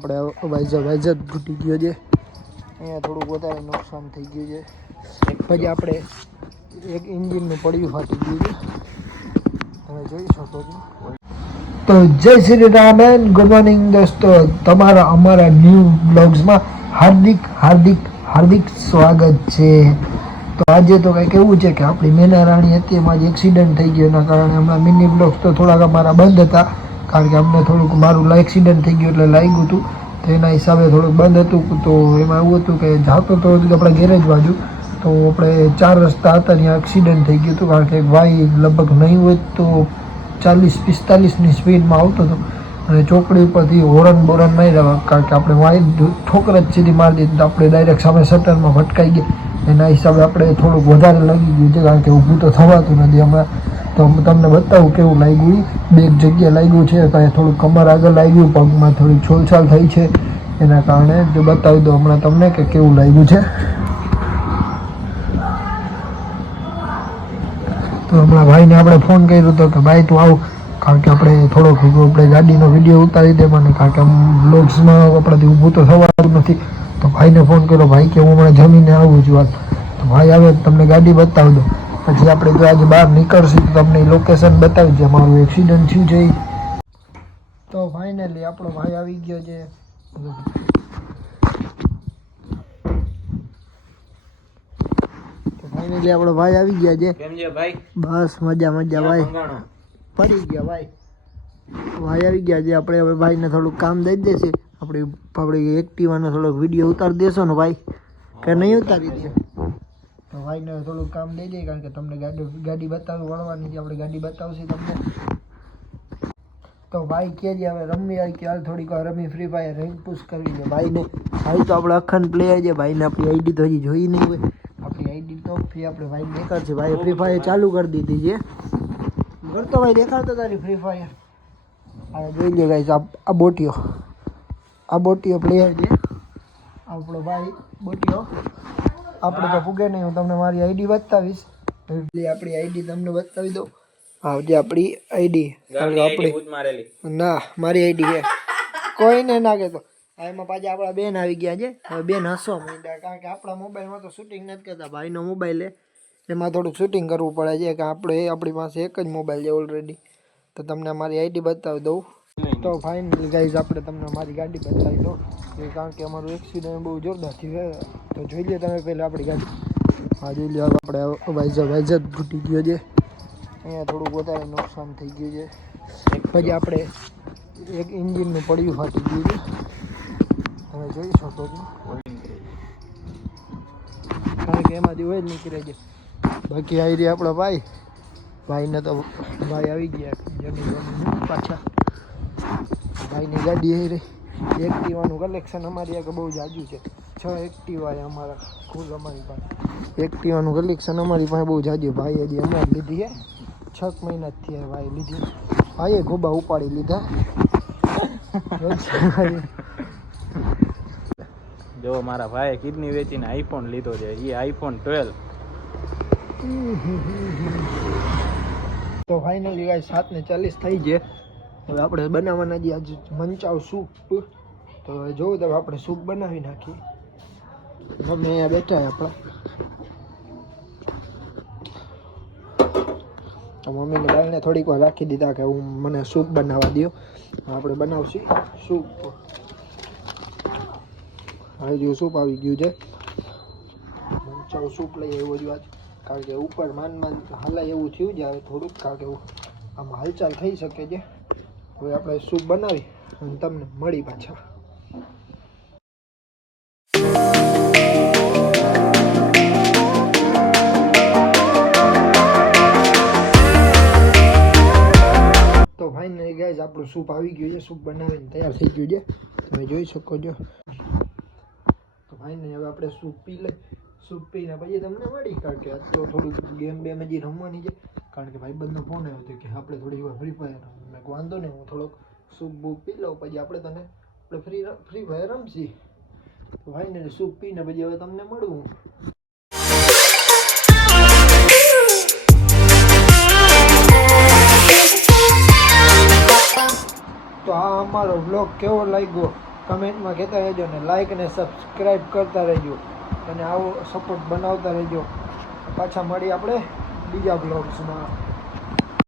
આપણે વાઇઝર તૂટી ગયો છે, અહીંયા થોડુંક વધારે નુકસાન થઈ ગયું છે. પછી આપણે એક એન્જિનનું પડ્યું ફાટી ગયું છે, તમે જોઈ શકો છો. તો જય Shri Ram and good morning દોસ્તો, તમારા અમારા ન્યૂ બ્લોગ્સમાં હાર્દિક હાર્દિક હાર્દિક સ્વાગત છે. તો આજે તો કંઈક એવું છે કે આપણી મેના રાણી હતી, એમાં જ એક્સિડન્ટ થઈ ગયો. એના કારણે હમણાં મિની બ્લોગ્સ તો થોડાક અમારા બંધ હતા, કારણ કે અમને થોડુંક મારું એક્સિડન્ટ થઈ ગયું એટલે લાગ્યું હતું, તો એના હિસાબે થોડુંક બંધ હતું. તો એમાં એવું હતું કે જાતો તો આપણા ગેરેજ બાજુ, તો આપણે 4 રસ્તા હતા, ત્યાં એક્સિડન્ટ થઈ ગયું હતું. કારણ કે ભાઈ લગભગ નહીં હોય તો 40-45ની સ્પીડમાં આવતો હતો અને ચોકડી ઉપરથી હોરન બોરન નહીં રહેવા, કારણ કે આપણે વાઈ ઠોકર જ સીધી મારી દીધી તો આપણે ડાયરેક્ટ સામે શટરમાં ભટકાઈ ગયા. એના હિસાબે આપણે થોડુંક વધારે લાગી ગયું છે, કારણ કે ઊભું તો થવાતું નથી હમણાં. તો તમને બતાવું કેવું લાગ્યું. બે જગ્યાએ લાગ્યું છે, કાંઈ થોડુંક કમર આગળ લાગ્યું, પગમાં થોડી છોલછાલ થઈ છે, એના કારણે જો બતાવી દો હમણાં તમને કે કેવું લાગ્યું છે. તો હમણાં ભાઈને આપણે ફોન કર્યો હતો કે ભાઈ તું આવ, કારણ કે આપણે થોડોક આપણે ગાડીનો વિડીયો ઉતારી દે મને, કારણ કે બ્લોગ્સમાં આપણાથી ઊભું તો થવાનું નથી. તો ભાઈને ફોન કર્યો, ભાઈ કે હું હમણાં જમીને આવું છું. તો ભાઈ આવે તમને ગાડી બતાવી દો. પછી આપણે જો આજે બહાર નીકળશું તો તમને લોકેશન બતાવી છે મારું એક્સિડન્ટ થયું છે. તો ફાઇનલી આપણો ભાઈ આવી ગયો છે. ફાઇનલી આપણો ભાઈ આવી ગયા છે. કેમ છે ભાઈ? બસ મજા મજા ભાઈ, પડી ગયા ભાઈ. ભાઈ આવી ગયા છે. આપણે હવે ભાઈને થોડુંક કામ દઈ દેશે. આપણી એક્ટિવાનો થોડોક વિડીયો ઉતારી દેશો ને ભાઈ, કે નહીં ઉતારી દે? તો ભાઈને થોડુંક કામ દઈ દઈએ, કારણ કે તમને ગાડી વળવાની છે, આપણે ગાડી બતાવશે તમને. તો ભાઈ કે છે હવે રમી આવી કે હાલ થોડીક વાર રમી ફ્રી ફાયર રેન્ક પુશ કરવી છે ભાઈને. ભાઈ તો આપણે અખંડ પ્લેયર છે, ભાઈને આપણી આઈડી તો હજી જોઈ નહીં હોય. આપણી આઈડી તો ફ્રી આપણે ભાઈ દેખાડશે. ભાઈ ફ્રી ફાયર ચાલુ કરી દીધી છે. કરતો ભાઈ દેખાડતો તારી ફ્રી ફાયર. હા જોઈ લે ગાઈસ, આ બોટીઓ પ્લેયર છે આપણો ભાઈ બોટીઓ. આપણે તો પૂગે નહીં, હું તમને મારી આઈડી બતાવીશ. આપણી આઈડી તમને બતાવી દઉં. હા જે આપણી આઈડી, ના મારી આઈડી છે, કોઈને ના કહેતો. એમાં પાછા આપણા બેન આવી ગયા છે. હવે બેન હસવા માંડ્યા, કારણ કે આપણા મોબાઈલમાં તો શૂટિંગ નથી કરતા. ભાઈનો મોબાઈલ એમાં થોડુંક શૂટિંગ કરવું પડે છે, કે આપણી પાસે એક જ મોબાઈલ છે ઓલરેડી. તો તમને મારી આઈડી બતાવી દઉં. તો ફાઇનલી ગાઈઝ આપણે તમને મારી ગાડી બતાવી દઉં, કારણ કે અમારું એક્સિડન્ટ બહુ જોરદાર થયું છે. તો જોઈ લો તમે પહેલાં આપણી ગાડી. હા જોઈ લો, આપણે વાઇઝર તૂટી ગયો છે, અહીંયા થોડુંક વધારે નુકસાન થઈ ગયું છે. પછી આપણે એક એન્જિનનું પડ્યું ફાટી ગયું છે, તમે જોઈ શકો છો, કારણ કે એમાંથી ઓઇલ નીકળે છે. બાકી આવી રહ્યા આપણા ભાઈને તો ભાઈ આવી ગયા જમીન પાછા. ભાઈની ગાડી આવી રહી. એક્ટિવાનું કલેક્શન અમારી આગળ બહુ જાજુ છે. 6 એક્ટિવા છે અમારા કુલ અમારી પાસે. એક્ટિવાનું કલેક્શન અમારી પાસે બહુ જાજુ. ભાઈ હજી હમણાં જ લીધી છે, 6 મહિના જ થયા ભાઈ લીધી. ભાઈએ ગોબા ઉપાડી લીધા. જો મારા ભાઈએ કિડની વેચીને આઈફોન લીધો છે, એ આઈફોન 12. તો ફાઇનલી ગાઈસ 7:40 થઈ છે. હવે આપણે બનાવવાના જે આજે મંચાવ સૂપ. તો હવે જોવું તો આપણે સૂપ બનાવી નાખીએ. અમે અહીંયા બેઠા આપણા તો મમ્મીને બાળને થોડીક વાર રાખી દીધા કે મને સૂપ બનાવવા દો. આપણે બનાવશું સૂપ. હવે જો સૂપ આવી ગયું છે. મંચાવ સૂપ લઈ આવ્યો છું આજ, કારણ કે ઉપર માંડ હલાય એવું થયું છે હવે થોડુંક, કારણ કે આમાં હલચાલ થઈ શકે છે. હવે આપણે સૂપ બનાવી અને તમને મળી પાછા. તો ફાઇનલી ગાઈઝ આપણું સૂપ આવી ગયું છે. સૂપ બનાવીને તૈયાર થઈ ગયું છે, તમે જોઈ શકો છો. તો ફાઇનલી હવે આપણે સૂપ પી લઈ. સૂપ પીને પછી તમને મળી, કારણ કે આજ તો થોડુંક ગેમ હજી રમવાની છે, કારણ કે ભાઈબંધનો ફોન આવ્યો હતો કે આપણે થોડી વાર ફ્રી ફાયર. મેં વાંધો નહીં, હું થોડોક સૂપ બૂપ પી લઉં, પછી આપણે ફ્રી ફાયર રમશી. તો ફાઇનલી સૂપ પીને પછી હવે તમને મળું. તો આ અમારો વ્લોગ કેવો લાગ્યો કમેન્ટમાં કહેતા રહેજો ને લાઈક અને સબસ્ક્રાઈબ કરતા રહેજો અને આવો સપોર્ટ બનાવતા રહેજો. પાછા મળી આપણે બીજા બ્લોગ્સમાં.